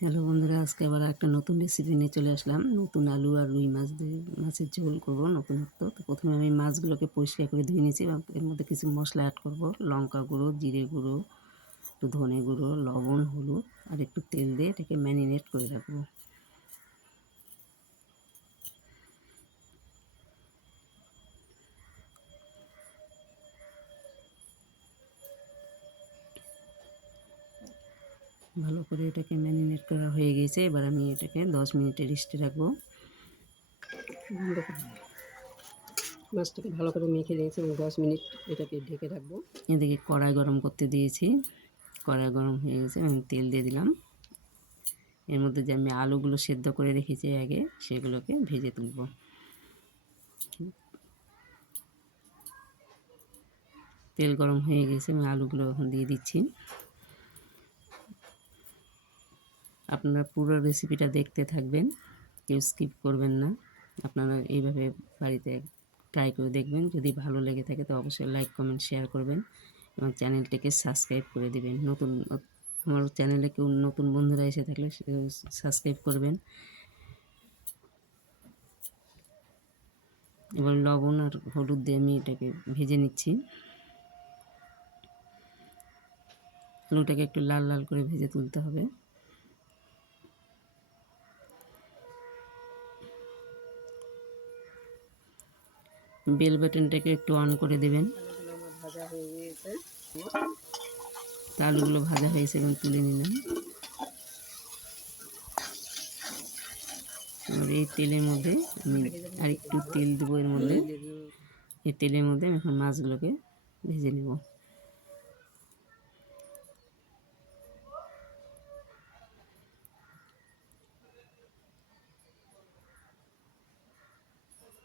Hello বন্ধুরা, আজকে আবার একটা নতুন রেসিপি নিয়ে চলে আসলাম। নতুন আলু আর রুই মাছ দিয়ে মাছের ঝোল করব নতুনত্ব। তো প্রথমে আমি মাছগুলোকে পরিষ্কার করে ধুয়ে নিয়েছি এবং এর মধ্যে কিছু মশলা অ্যাড করব। লঙ্কা গুঁড়ো, জিরে গুঁড়ো, একটু ধনে গুঁড়ো, লবণ, হলুদ আর একটু তেল দিয়ে এটাকে ম্যারিনেট করে রাখবো। ভালো করে এটাকে ম্যারিনেট করা হয়ে গেছে। এবার আমি এটাকে 10 মিনিটে রেস্টে রাখবো। মাছটাকে ভালো করে মেখে দিয়েছি এবং 10 মিনিট এটাকে ঢেকে রাখবো। এদিকে কড়াই গরম করতে দিয়েছি। কড়াই গরম হয়ে গেছে এবং তেল দিয়ে দিলাম। এর মধ্যে যে আমি আলুগুলো সেদ্ধ করে রেখেছি আগে, সেগুলোকে ভেজে তুলব। তেল গরম হয়ে গেছে এবং আলুগুলো এখন দিয়ে দিচ্ছি। আপনারা পুরো রেসিপিটা দেখতে থাকবেন, কেউ স্কিপ করবেন না। আপনারা এইভাবে বাড়িতে ট্রাই করে দেখবেন। যদি ভালো লেগে থাকে তো অবশ্যই লাইক, কমেন্ট, শেয়ার করবেন এবং চ্যানেলটিকে সাবস্ক্রাইব করে দেবেন। আমার চ্যানেলে কেউ নতুন বন্ধুরা এসে থাকলে সাবস্ক্রাইব করবেন। এবার লবণ আর হলুদ দিয়ে আমি এটাকে ভেজে নিচ্ছি। আলুটাকে একটু লাল লাল করে ভেজে তুলতে হবে। বেল বাটনটাকে একটু অন করে দেবেন। আলুগুলো ভাজা হয়েছে এবং তুলে নিলাম। এবার এই তেলের মধ্যে আমি আরেকটু তেল দেবো এর মধ্যে। এই তেলের মধ্যে আমি এখন মাছগুলোকে ভেজে নেব।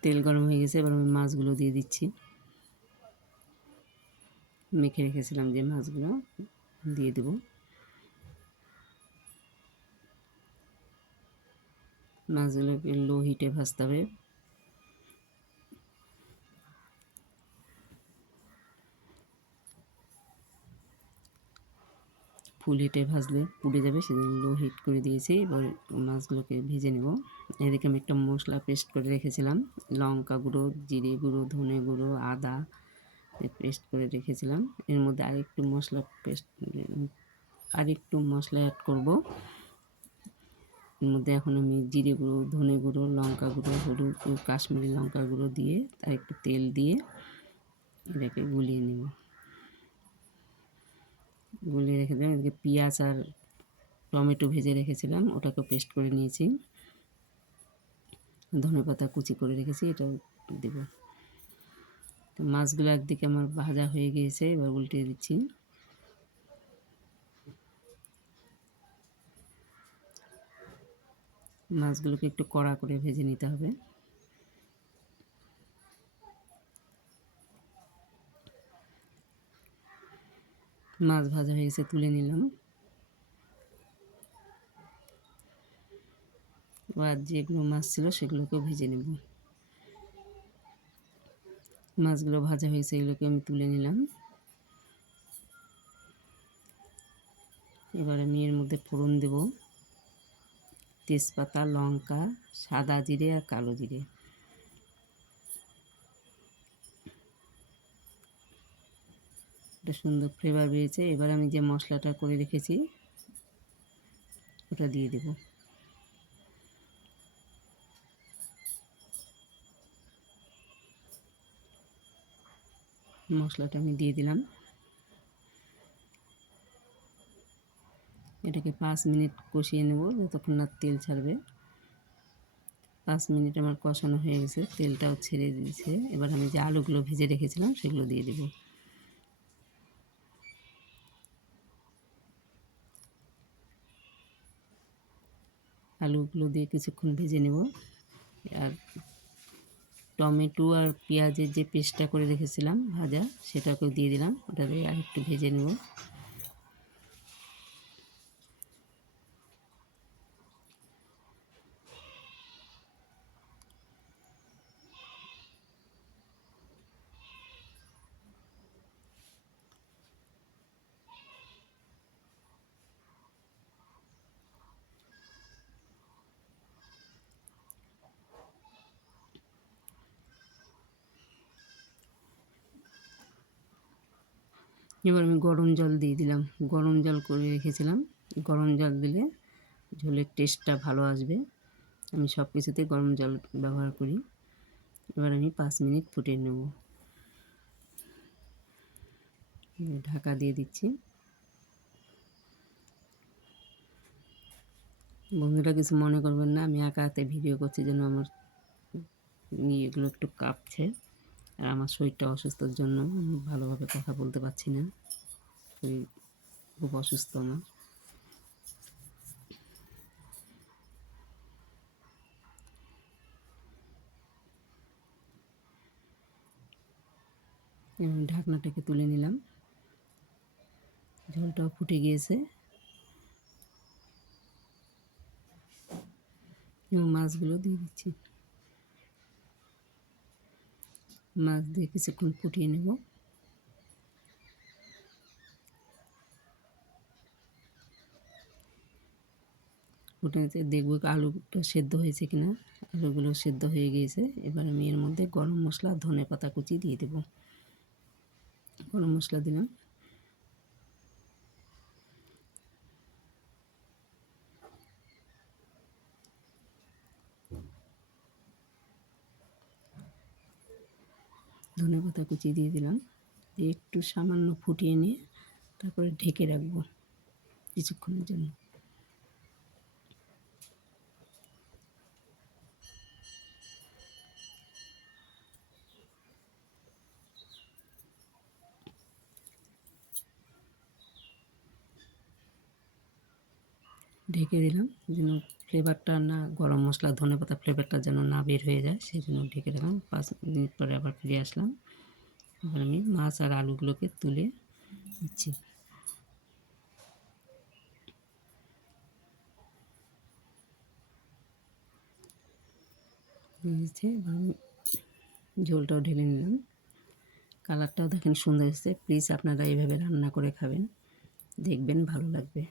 তেল গরম হয়ে গেছে, এবার আমি মাছগুলো দিয়ে দিচ্ছি। মেখে রেখেছিলাম যে মাছগুলো দিয়ে দেব। মাছগুলোকে লো হিটে ভাজতে হবে। ফুল হিটে ভাজলে পুড়ে যাবে, সেজন্য লো হিট করে দিয়েছি। এবার মাছগুলোকে ভেজে নেব। এদিকে আমি একটা মশলা পেস্ট করে রেখেছিলাম। লঙ্কা গুঁড়ো, জিরে গুঁড়ো, ধনে গুঁড়ো, আদা পেস্ট করে রেখেছিলাম। এর মধ্যে আরেকটু মশলা অ্যাড করব। এর মধ্যে এখন আমি জিরে গুঁড়ো, ধনে গুঁড়ো, লঙ্কা গুঁড়ো, হলুদ, কাশ্মীরি লঙ্কা গুঁড়ো দিয়ে আর একটু তেল দিয়ে এটাকে গুলিয়ে নেব। গুলিয়ে রেখে দিলাম। এদিকে পেঁয়াজ আর টমেটো ভেজে রেখেছিলাম, ওটাকে পেস্ট করে নিয়েছি। ধনেপাতা কুচি করে রেখেছি, এটাও দেব। তো মাছগুলো একদিকে আমার ভাজা হয়ে গিয়েছে, এবার উল্টে দিচ্ছি। মাছগুলোকে একটু কড়া করে ভেজে নিতে হবে। মাছ ভাজা হয়ে গেছে, তুলে নিলাম। আর যেগুলো মাছ ছিল সেগুলোকেও ভেজে নেব। মাছগুলো ভাজা হয়েছে, এগুলোকে আমি তুলে নিলাম। এবার আমি এর মধ্যে ফোড়ন দেব। তেজপাতা, লঙ্কা, সাদা জিরে আর কালো জিরে। একটা সুন্দর ফ্লেভার বেরিয়েছে। এবার আমি যে মশলাটা করে রেখেছি ওটা দিয়ে দেব। মশলাটা আমি দিয়ে দিলাম। এটাকে 5 মিনিট কষিয়ে নেব, যতক্ষণ না তেল ছাড়বে। 5 মিনিট আমার কষানো হয়ে গেছে, তেলটাও ছেড়ে দিয়েছে। এবার আমি যে আলুগুলো ভেজে রেখেছিলাম সেগুলো দিয়ে দেব। আলুগুলো দিয়ে কিছুক্ষণ ভেজে নেব। আর টমেটো আর পেঁয়াজের যে পেস্টটা করে রেখেছিলাম ভাজা, সেটাকেও দিয়ে দিলাম। ওটা দিয়ে আর একটু ভেজে নেব। এবার আমি গরম জল দিয়ে দিলাম। গরম জল করে রেখেছিলাম। গরম জল দিলে ঝোলের টেস্টটা ভালো আসবে। আমি সব কিছুতে গরম জল ব্যবহার করি। এবার আমি 5 মিনিট ফুটিয়ে নেব। ঢাকা দিয়ে দিচ্ছি। বন্ধুরা কিছু মনে করবেন না, আমি একা হাতে ভিডিও করছি জন্য আমার এগুলো একটু কাঁপছে। আর আমার শরীরটা অসুস্থর জন্য আমি ভালোভাবে কথা বলতে পারছি না। শরীর খুব অসুস্থ আমার। এবং ঢাকনাটাকে তুলে নিলাম। ঝোলটাও ফুটে গিয়েছে এবং মাছগুলো দিয়ে দিচ্ছি। মাছ দিয়ে কিছুক্ষণ ফুটিয়ে নেব। ফুটে দেখব আলুটা সেদ্ধ হয়েছে কিনা। আলুগুলো সেদ্ধ হয়ে গিয়েছে। এবার আমি এর মধ্যে গরম মশলা ধনে পাতা কুচি দিয়ে দেব। গরম মশলা দিলাম। ধনে পাতা কুচি দিয়ে দিলাম। দিয়ে একটু সামান্য ফুটিয়ে নিয়ে তারপরে ঢেকে রাখবো কিছুক্ষণের জন্য। ঢেকে দিলাম যেন ফ্লেভারটা না, গরম মশলা ধনে পাতা ফ্লেভারটা যেন না বের হয়ে যায়, সেই জন্য ঢেকে রাখলাম। 5 মিনিট পরে আবার ফিরে আসলাম। এবার আমি মাছ আর আলুগুলোকে তুলে দিচ্ছি। দিয়েছে এবার আমি ঝোলটাও ঢেলে নিলাম। কালারটাও দেখেন সুন্দর এসেছে। প্লিজ আপনারা এইভাবে রান্না করে খাবেন, দেখবেন ভালো লাগবে।